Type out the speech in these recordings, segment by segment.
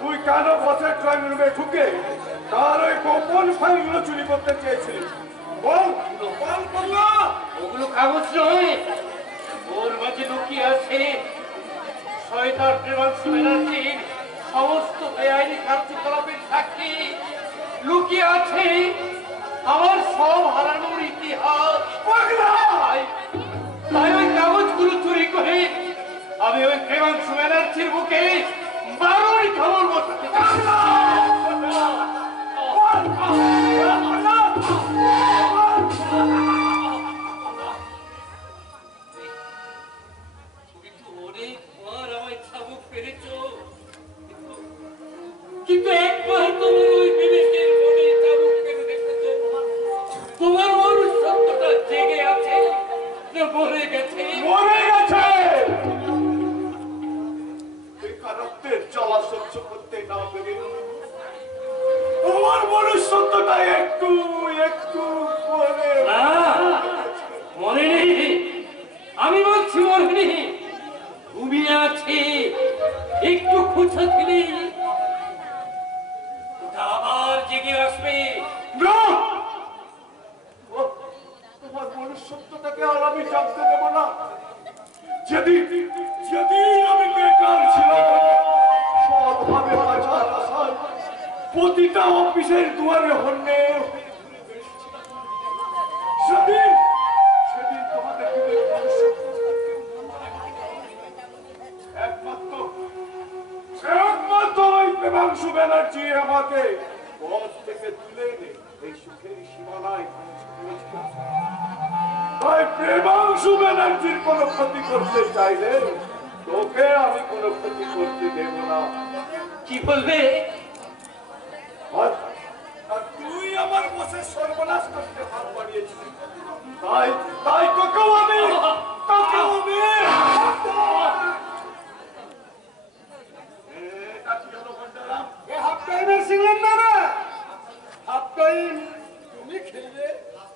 তুই কেন বসে ড্রয়িং রুমে ঢুকে তার ওই গোপন ফাইলগুলো চুরি করতে চেয়েছিলি? বল বল বললা। ওগুলো কাগজ নয়, ওর মাঝে লুকিয়ে আছে শয়তান প্রেমাংশু ব্যানার্জির সমস্ত বেআইনি কার্যকলাপের সাক্ষী। লুকিয়ে আছে আমার সব হারানোর ইতিহাস। তাই ওই কাগজগুলো চুরি করে আমি ওই প্রেমাংশু ব্যানার্জির বুকে বারোই খবর বসাতে অনেকবার আমায় চাবুক পেরেছ, কিন্তু একবার তোমার ওই বিবেকের মনে চাবুক পেরে রেখেছ। তোমার মনুষ্যত্বটা জেগে আছে না মরে গেছে? মরে গেছে। বেকারত্বের জ্বালা সহ্য করতে না পেরে তোমার মনুষ্যত্বটা একটু একটু মনে নেই। আমি বলছি মনে নেই, ঘুমিয়ে আছে। একটু খুঁজা দিলে আবার জেগে আসবে। তোমার মনুষ্যত্বটাকে আর আমি জানতে দেব না। যেদিন যেদিন আমি বেকার ছিলাম, সৎভাবে বাঁচার আশায় প্রতিটা অফিসের দুয়ারে হন্যে সেদিন সেদিন তোমাদের একমাত্র ওই প্রেমাংশু ব্যানার্জি আমাকে পথ থেকে তুলে এনে এই সুখের সীমানায় তাই প্রেমাংশু ব্যানার্জির কোনো ক্ষতি করতে চাইলে তোকে আমি কোনো ক্ষতি করতে দেব না। কি বলবে? আর তুই আমার বসে সর্বনাশ করতে হাত বাড়িয়েছিস, তাই তাই তোকেও আমি তুমি খেলবে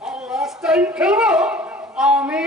আর লাস্ট টাইম খেলবো আমি।